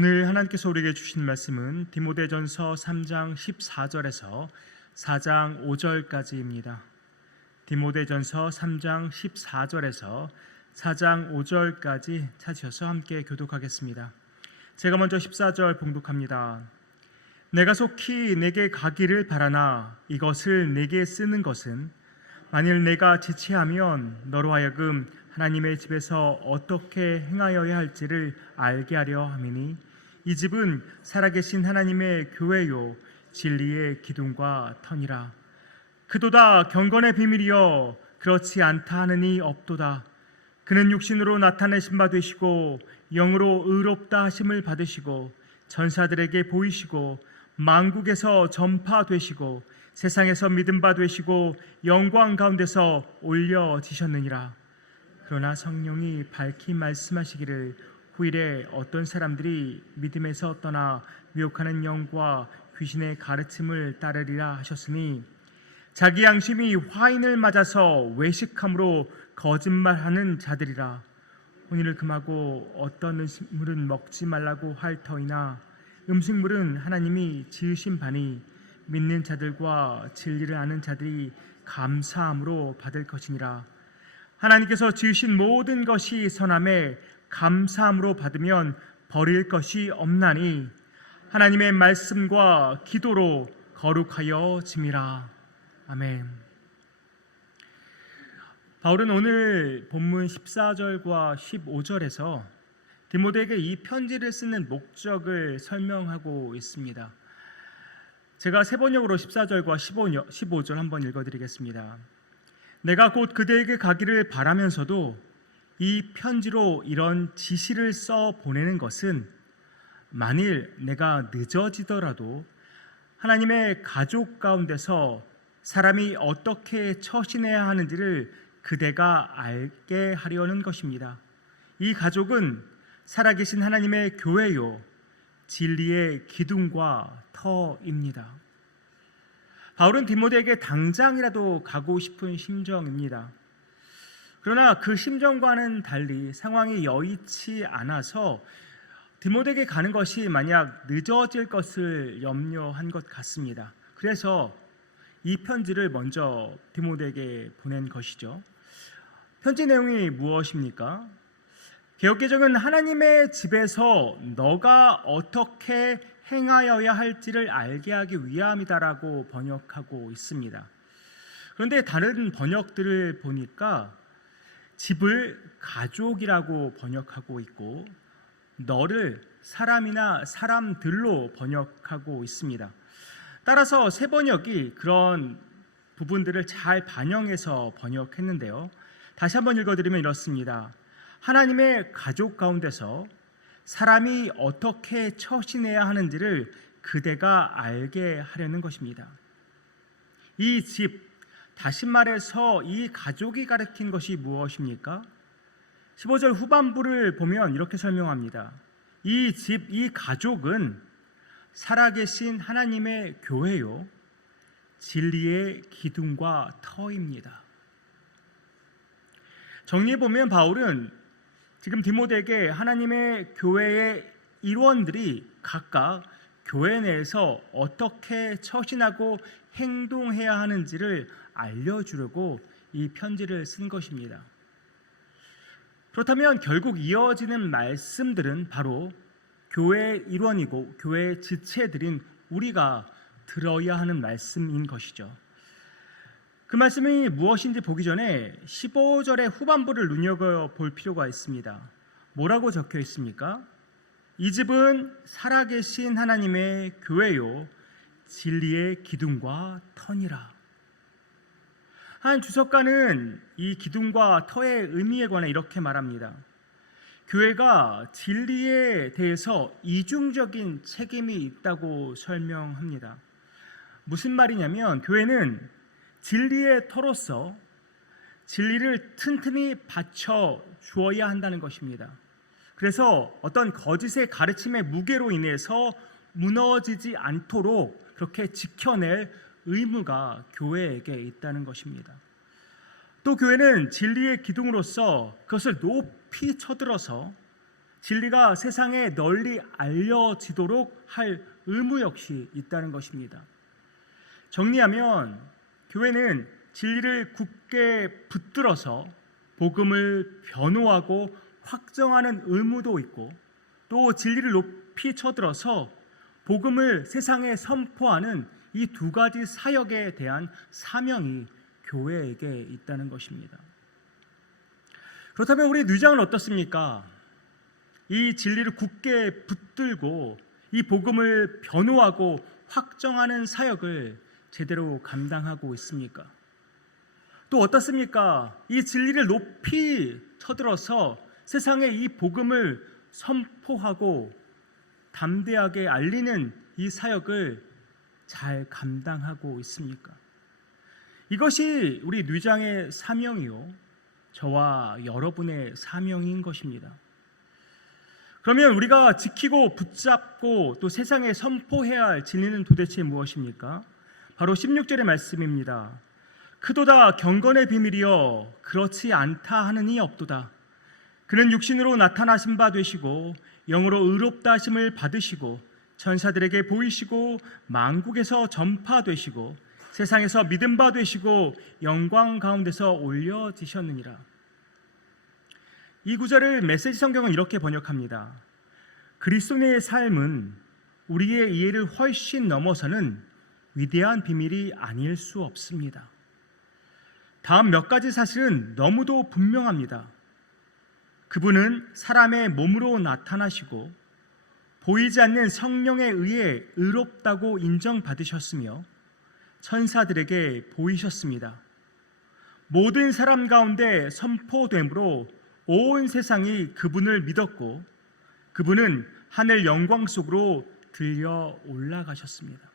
오늘 하나님께서 우리에게 주신 말씀은 디모데전서 3장 14절에서 4장 5절까지입니다. 디모데전서 3장 14절에서 4장 5절까지 찾으셔서 함께 교독하겠습니다. 제가 먼저 14절 봉독합니다. 내가 속히 내게 가기를 바라나 이것을 내게 쓰는 것은 만일 내가 지체하면 너로 하여금 하나님의 집에서 어떻게 행하여야 할지를 알게 하려 함이니 이 집은 살아계신 하나님의 교회요 진리의 기둥과 터니라. 그도다 경건의 비밀이여 그렇지 않다 하느니 없도다. 그는 육신으로 나타내신 바 되시고 영으로 의롭다 하심을 받으시고 전사들에게 보이시고 만국에서 전파되시고 세상에서 믿음 바 되시고 영광 가운데서 올려지셨느니라. 그러나 성령이 밝히 말씀하시기를 후일에 어떤 사람들이 믿음에서 떠나 미혹하는 영과 귀신의 가르침을 따르리라 하셨으니 자기 양심이 화인을 맞아서 외식함으로 거짓말하는 자들이라. 혼인을 금하고 어떤 음식물은 먹지 말라고 할 터이나 음식물은 하나님이 지으신 바니 믿는 자들과 진리를 아는 자들이 감사함으로 받을 것이니라. 하나님께서 지으신 모든 것이 선함에 감사함으로 받으면 버릴 것이 없나니 하나님의 말씀과 기도로 거룩하여 짐이라. 아멘. 바울은 오늘 본문 14절과 15절에서 디모데에게 이 편지를 쓰는 목적을 설명하고 있습니다. 제가 세 번역으로 14절과 15절 한번 읽어드리겠습니다. 내가 곧 그대에게 가기를 바라면서도 이 편지로 이런 지시를 써 보내는 것은 만일 내가 늦어지더라도 하나님의 가족 가운데서 사람이 어떻게 처신해야 하는지를 그대가 알게 하려는 것입니다. 이 가족은 살아계신 하나님의 교회요 진리의 기둥과 터입니다. 바울은 디모데에게 당장이라도 가고 싶은 심정입니다. 그러나 그 심정과는 달리 상황이 여의치 않아서 디모데에게 가는 것이 만약 늦어질 것을 염려한 것 같습니다. 그래서 이 편지를 먼저 디모데에게 보낸 것이죠. 편지 내용이 무엇입니까? 개역개정은 하나님의 집에서 너가 어떻게 행하여야 할지를 알게 하기 위함이다라고 번역하고 있습니다. 그런데 다른 번역들을 보니까 집을 가족이라고 번역하고 있고 너를 사람이나 사람들로 번역하고 있습니다. 따라서 세 번역이 그런 부분들을 잘 반영해서 번역했는데요. 다시 한번 읽어드리면 이렇습니다. 하나님의 가족 가운데서 사람이 어떻게 처신해야 하는지를 그대가 알게 하려는 것입니다. 이 집, 다시 말해서 이 가족이 가리킨 것이 무엇입니까? 15절 후반부를 보면 이렇게 설명합니다. 이 집, 이 가족은 살아계신 하나님의 교회요 진리의 기둥과 터입니다. 정리해보면 바울은 지금 디모데에게 하나님의 교회의 일원들이 각각 교회 내에서 어떻게 처신하고 행동해야 하는지를 알려주려고 이 편지를 쓴 것입니다. 그렇다면 결국 이어지는 말씀들은 바로 교회의 일원이고 교회의 지체들인 우리가 들어야 하는 말씀인 것이죠. 그 말씀이 무엇인지 보기 전에 15절의 후반부를 눈여겨볼 필요가 있습니다. 뭐라고 적혀 있습니까? 이 집은 살아계신 하나님의 교회요 진리의 기둥과 터니라. 한 주석가는 이 기둥과 터의 의미에 관해 이렇게 말합니다. 교회가 진리에 대해서 이중적인 책임이 있다고 설명합니다. 무슨 말이냐면 교회는 진리의 터로서 진리를 튼튼히 받쳐 주어야 한다는 것입니다. 그래서 어떤 거짓의 가르침의 무게로 인해서 무너지지 않도록 그렇게 지켜낼 의무가 교회에게 있다는 것입니다. 또 교회는 진리의 기둥으로서 그것을 높이 쳐들어서 진리가 세상에 널리 알려지도록 할 의무 역시 있다는 것입니다. 정리하면 교회는 진리를 굳게 붙들어서 복음을 변호하고 확정하는 의무도 있고, 또 진리를 높이 쳐들어서 복음을 세상에 선포하는 이 두 가지 사역에 대한 사명이 교회에게 있다는 것입니다. 그렇다면 우리 뉘장은 어떻습니까? 이 진리를 굳게 붙들고 이 복음을 변호하고 확정하는 사역을 제대로 감당하고 있습니까? 또 어떻습니까? 이 진리를 높이 쳐들어서 세상에 이 복음을 선포하고 담대하게 알리는 이 사역을 잘 감당하고 있습니까? 이것이 우리 뉘장의 사명이요, 저와 여러분의 사명인 것입니다. 그러면 우리가 지키고 붙잡고 또 세상에 선포해야 할 진리는 도대체 무엇입니까? 바로 16절의 말씀입니다. 크도다 경건의 비밀이여 그렇지 않다 하는 이 없도다. 그는 육신으로 나타나신 바 되시고 영으로 의롭다 하심을 받으시고 천사들에게 보이시고 만국에서 전파되시고 세상에서 믿음 바 되시고 영광 가운데서 올려지셨느니라. 이 구절을 메시지 성경은 이렇게 번역합니다. 그리스도인의 삶은 우리의 이해를 훨씬 넘어서는 위대한 비밀이 아닐 수 없습니다. 다음 몇 가지 사실은 너무도 분명합니다. 그분은 사람의 몸으로 나타나시고 보이지 않는 성령에 의해 의롭다고 인정받으셨으며 천사들에게 보이셨습니다. 모든 사람 가운데 선포됨으로 온 세상이 그분을 믿었고 그분은 하늘 영광 속으로 들려 올라가셨습니다.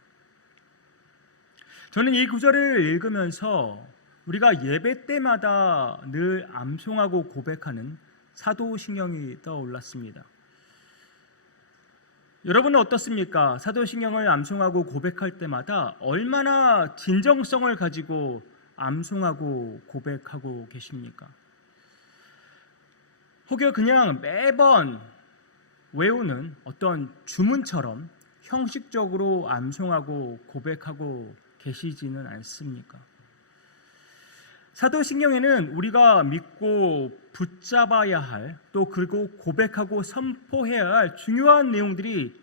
저는 이 구절을 읽으면서 우리가 예배 때마다 늘 암송하고 고백하는 사도신경이 떠올랐습니다. 여러분은 어떻습니까? 사도신경을 암송하고 고백할 때마다 얼마나 진정성을 가지고 암송하고 고백하고 계십니까? 혹여 그냥 매번 외우는 어떤 주문처럼 형식적으로 암송하고 고백하고 계시지는 않습니까? 사도신경에는 우리가 믿고 붙잡아야 할, 또 그리고 고백하고 선포해야 할 중요한 내용들이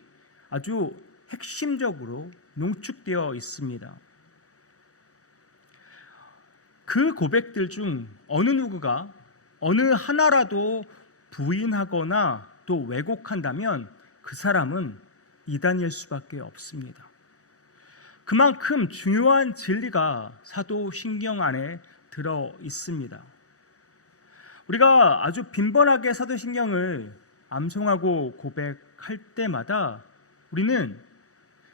아주 핵심적으로 농축되어 있습니다. 그 고백들 중 어느 누구가 어느 하나라도 부인하거나 또 왜곡한다면 그 사람은 이단일 수밖에 없습니다. 그만큼 중요한 진리가 사도신경 안에 들어 있습니다. 우리가 아주 빈번하게 사도신경을 암송하고 고백할 때마다 우리는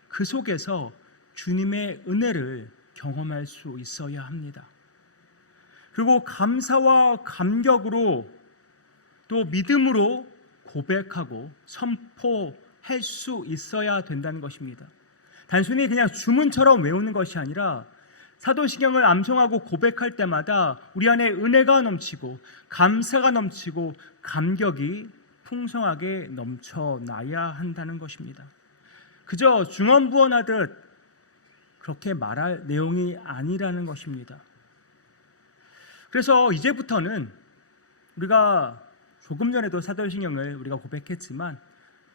그 속에서 주님의 은혜를 경험할 수 있어야 합니다. 그리고 감사와 감격으로 또 믿음으로 고백하고 선포할 수 있어야 된다는 것입니다. 단순히 그냥 주문처럼 외우는 것이 아니라 사도신경을 암송하고 고백할 때마다 우리 안에 은혜가 넘치고 감사가 넘치고 감격이 풍성하게 넘쳐나야 한다는 것입니다. 그저 중언부언하듯 그렇게 말할 내용이 아니라는 것입니다. 그래서 이제부터는 우리가 조금 전에도 사도신경을 우리가 고백했지만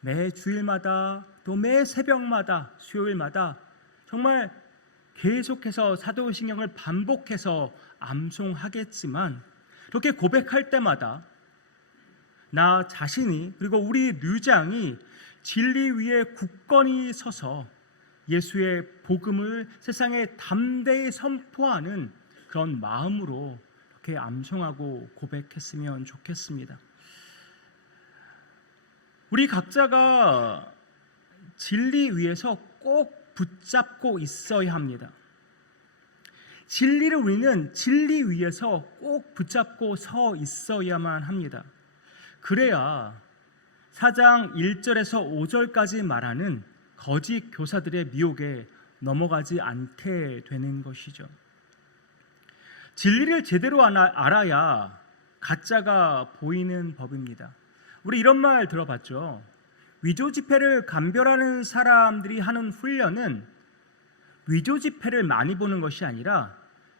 매 주일마다 또 매 새벽마다 수요일마다 정말 계속해서 사도신경을 반복해서 암송하겠지만 그렇게 고백할 때마다 나 자신이 그리고 우리 뉘장이 진리 위에 굳건히 서서 예수의 복음을 세상에 담대히 선포하는 그런 마음으로 이렇게 암송하고 고백했으면 좋겠습니다. 우리 각자가 진리 위에서 꼭 붙잡고 있어야 합니다. 진리를 우리는 진리 위에서 꼭 붙잡고 서 있어야만 합니다. 그래야 4장 1절에서 5절까지 말하는 거짓 교사들의 미혹에 넘어가지 않게 되는 것이죠. 진리를 제대로 알아야 가짜가 보이는 법입니다. 우리 이런 말 들어봤죠. 위조 지폐를 감별하는 사람들이 하는 훈련은 위조 지폐를 많이 보는 것이 아니라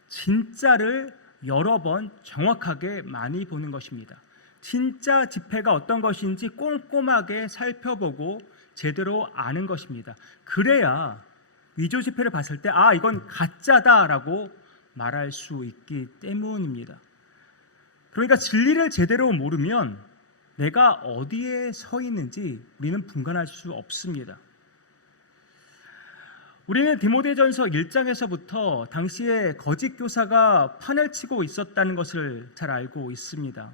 진짜를 여러 번 정확하게 많이 보는 것입니다. 진짜 지폐가 어떤 것인지 꼼꼼하게 살펴보고 제대로 아는 것입니다. 그래야 위조 지폐를 봤을 때 이건 가짜다라고 말할 수 있기 때문입니다. 그러니까 진리를 제대로 모르면 내가 어디에 서 있는지 우리는 분간할 수 없습니다. 우리는 디모데전서 1장에서부터 당시에 거짓 교사가 판을 치고 있었다는 것을 잘 알고 있습니다.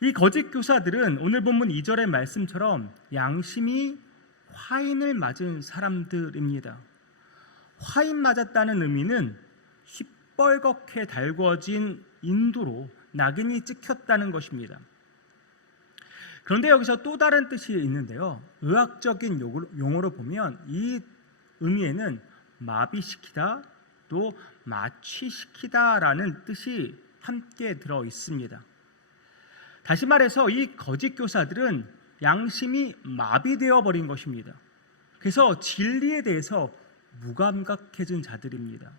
이 거짓 교사들은 오늘 본문 2절의 말씀처럼 양심이 화인을 맞은 사람들입니다. 화인 맞았다는 의미는 시뻘겋게 달궈진 인두로 낙인이 찍혔다는 것입니다. 그런데 여기서 또 다른 뜻이 있는데요. 의학적인 용어로 보면 이 의미에는 마비시키다, 또 마취시키다라는 뜻이 함께 들어 있습니다. 다시 말해서 이 거짓 교사들은 양심이 마비되어 버린 것입니다. 그래서 진리에 대해서 무감각해진 자들입니다.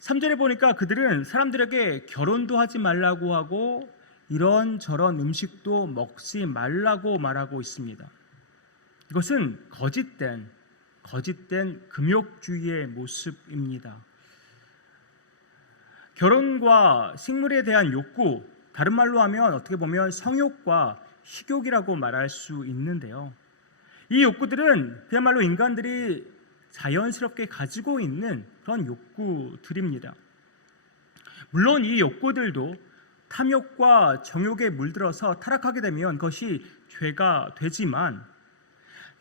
3절에 보니까 그들은 사람들에게 결혼도 하지 말라고 하고 이런저런 음식도 먹지 말라고 말하고 있습니다. 이것은 거짓된 금욕주의의 모습입니다. 결혼과 식물에 대한 욕구, 다른 말로 하면 어떻게 보면 성욕과 식욕이라고 말할 수 있는데요. 이 욕구들은 그야말로 인간들이 자연스럽게 가지고 있는 그런 욕구들입니다. 물론 이 욕구들도 탐욕과 정욕에 물들어서 타락하게 되면 그것이 죄가 되지만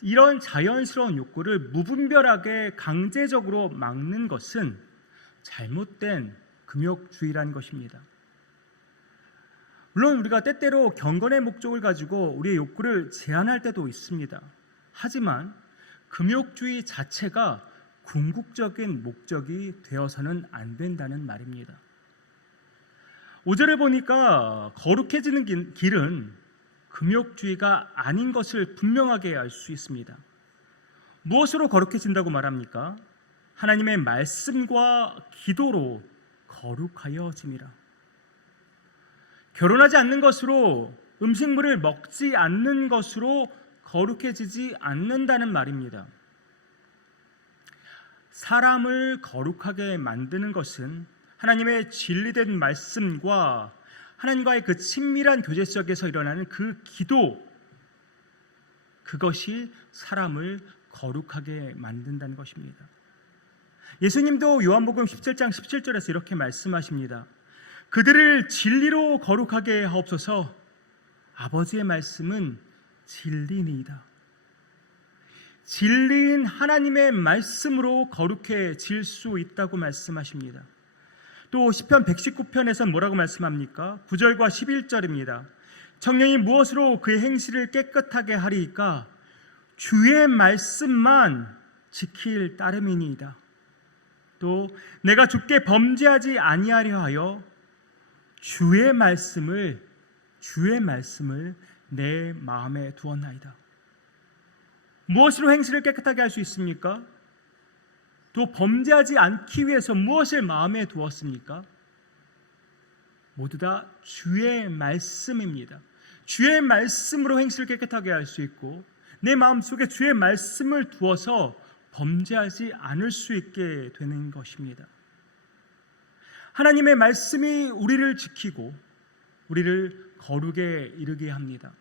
이런 자연스러운 욕구를 무분별하게 강제적으로 막는 것은 잘못된 금욕주의라는 것입니다. 물론 우리가 때때로 경건의 목적을 가지고 우리의 욕구를 제한할 때도 있습니다. 하지만 금욕주의 자체가 궁극적인 목적이 되어서는 안 된다는 말입니다. 5절을 보니까 거룩해지는 길은 금욕주의가 아닌 것을 분명하게 알 수 있습니다. 무엇으로 거룩해진다고 말합니까? 하나님의 말씀과 기도로 거룩하여짐이라. 결혼하지 않는 것으로, 음식물을 먹지 않는 것으로 거룩해지지 않는다는 말입니다. 사람을 거룩하게 만드는 것은 하나님의 진리된 말씀과 하나님과의 그 친밀한 교제 속에서 일어나는 그 기도, 그것이 사람을 거룩하게 만든다는 것입니다. 예수님도 요한복음 17장 17절에서 이렇게 말씀하십니다. 그들을 진리로 거룩하게 하옵소서. 아버지의 말씀은 진리니이다. 진리인 하나님의 말씀으로 거룩해질 수 있다고 말씀하십니다. 또 시편 119편에서 뭐라고 말씀합니까? 9절과 11절입니다. 청년이 무엇으로 그의 행실을 깨끗하게 하리이까? 주의 말씀만 지킬 따름이니이다. 또 내가 주께 범죄하지 아니하려 하여 주의 말씀을 내 마음에 두었나이다. 무엇으로 행실을 깨끗하게 할 수 있습니까? 또 범죄하지 않기 위해서 무엇을 마음에 두었습니까? 모두 다 주의 말씀입니다. 주의 말씀으로 행실을 깨끗하게 할 수 있고 내 마음속에 주의 말씀을 두어서 범죄하지 않을 수 있게 되는 것입니다. 하나님의 말씀이 우리를 지키고 우리를 거룩에 이르게 합니다.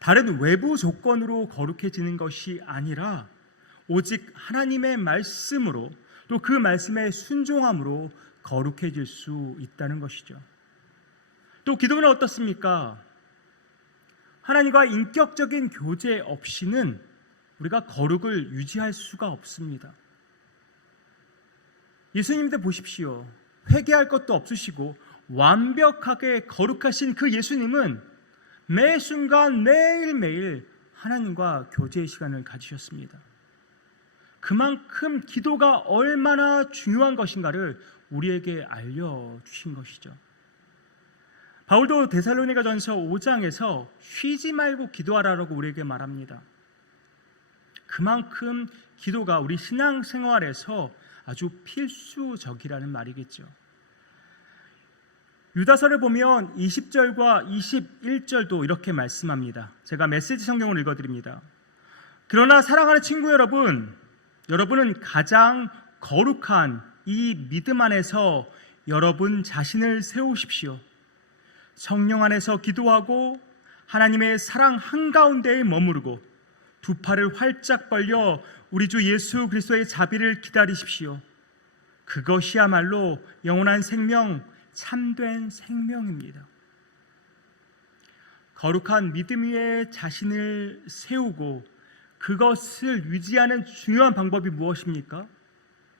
다른 외부 조건으로 거룩해지는 것이 아니라 오직 하나님의 말씀으로, 또 그 말씀에 순종함으로 거룩해질 수 있다는 것이죠. 또 기도는 어떻습니까? 하나님과 인격적인 교제 없이는 우리가 거룩을 유지할 수가 없습니다. 예수님도 보십시오. 회개할 것도 없으시고 완벽하게 거룩하신 그 예수님은 매 순간 매일매일 하나님과 교제의 시간을 가지셨습니다. 그만큼 기도가 얼마나 중요한 것인가를 우리에게 알려주신 것이죠. 바울도 데살로니가전서 5장에서 쉬지 말고 기도하라고 우리에게 말합니다. 그만큼 기도가 우리 신앙생활에서 아주 필수적이라는 말이겠죠. 유다서를 보면 20절과 21절도 이렇게 말씀합니다. 제가 메시지 성경을 읽어드립니다. 그러나 사랑하는 친구 여러분, 여러분은 가장 거룩한 이 믿음 안에서 여러분 자신을 세우십시오. 성령 안에서 기도하고 하나님의 사랑 한가운데에 머무르고 두 팔을 활짝 벌려 우리 주 예수 그리스도의 자비를 기다리십시오. 그것이야말로 영원한 생명, 참된 생명입니다. 거룩한 믿음 위에 자신을 세우고 그것을 유지하는 중요한 방법이 무엇입니까?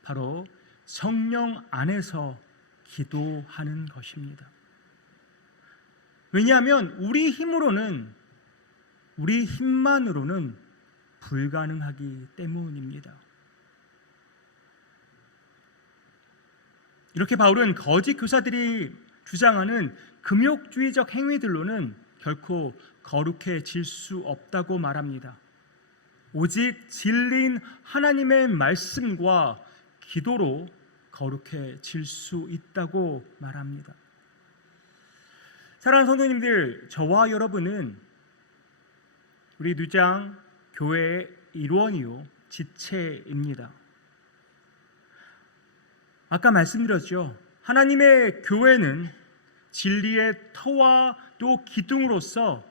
바로 성령 안에서 기도하는 것입니다. 왜냐하면 우리 힘만으로는 불가능하기 때문입니다. 이렇게 바울은 거짓 교사들이 주장하는 금욕주의적 행위들로는 결코 거룩해질 수 없다고 말합니다. 오직 진리인 하나님의 말씀과 기도로 거룩해질 수 있다고 말합니다. 사랑하는 성도님들, 저와 여러분은 우리 누장 교회의 일원이요 지체입니다. 아까 말씀드렸죠. 하나님의 교회는 진리의 터와 또 기둥으로서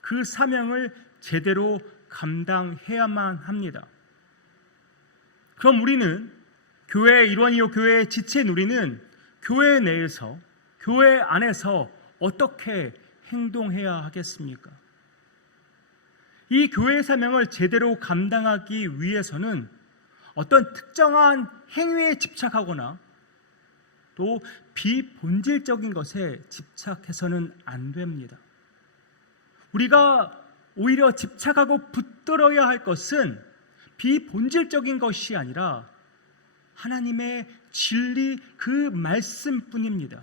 그 사명을 제대로 감당해야만 합니다. 그럼 우리는 교회의 일원이요 교회의 지체인 우리는 교회 내에서, 교회 안에서 어떻게 행동해야 하겠습니까? 이 교회의 사명을 제대로 감당하기 위해서는 어떤 특정한 행위에 집착하거나 또 비본질적인 것에 집착해서는 안 됩니다. 우리가 오히려 집착하고 붙들어야 할 것은 비본질적인 것이 아니라 하나님의 진리 그 말씀뿐입니다.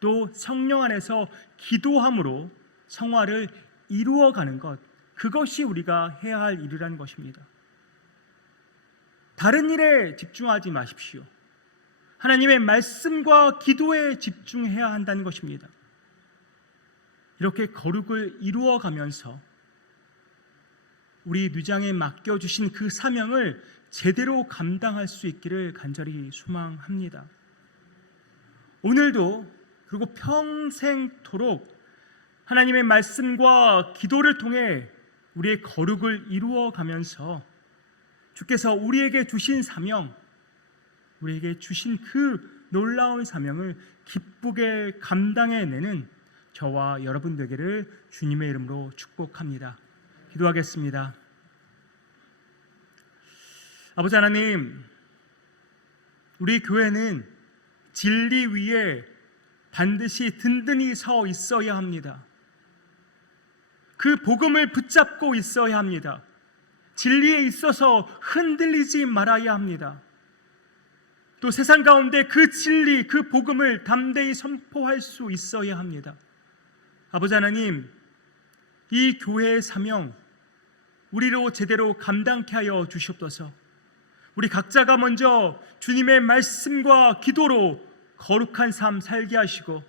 또 성령 안에서 기도함으로 성화를 이루어가는 것, 그것이 우리가 해야 할 일이라는 것입니다. 다른 일에 집중하지 마십시오. 하나님의 말씀과 기도에 집중해야 한다는 것입니다. 이렇게 거룩을 이루어가면서 우리 누장에 맡겨주신 그 사명을 제대로 감당할 수 있기를 간절히 소망합니다. 오늘도 그리고 평생토록 하나님의 말씀과 기도를 통해 우리의 거룩을 이루어가면서 주께서 우리에게 주신 사명, 우리에게 주신 그 놀라운 사명을 기쁘게 감당해내는 저와 여러분 되기를 주님의 이름으로 축복합니다. 기도하겠습니다. 아버지 하나님, 우리 교회는 진리 위에 반드시 든든히 서 있어야 합니다. 그 복음을 붙잡고 있어야 합니다. 진리에 있어서 흔들리지 말아야 합니다. 또 세상 가운데 그 진리, 그 복음을 담대히 선포할 수 있어야 합니다. 아버지 하나님, 이 교회의 사명 우리로 제대로 감당케 하여 주시옵소서. 우리 각자가 먼저 주님의 말씀과 기도로 거룩한 삶 살게 하시고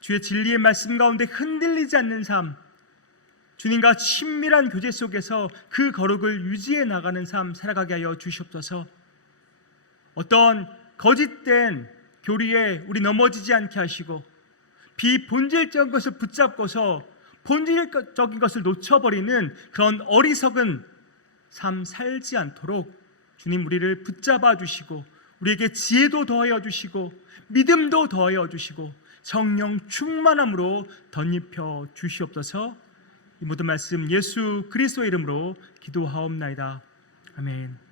주의 진리의 말씀 가운데 흔들리지 않는 삶, 주님과 친밀한 교제 속에서 그 거룩을 유지해 나가는 삶 살아가게 하여 주시옵소서. 어떤 거짓된 교리에 우리 넘어지지 않게 하시고 비본질적인 것을 붙잡고서 본질적인 것을 놓쳐버리는 그런 어리석은 삶 살지 않도록 주님 우리를 붙잡아 주시고 우리에게 지혜도 더하여 주시고 믿음도 더하여 주시고 성령 충만함으로 덧입혀 주시옵소서. 이 모든 말씀 예수 그리스도의 이름으로 기도하옵나이다. 아멘.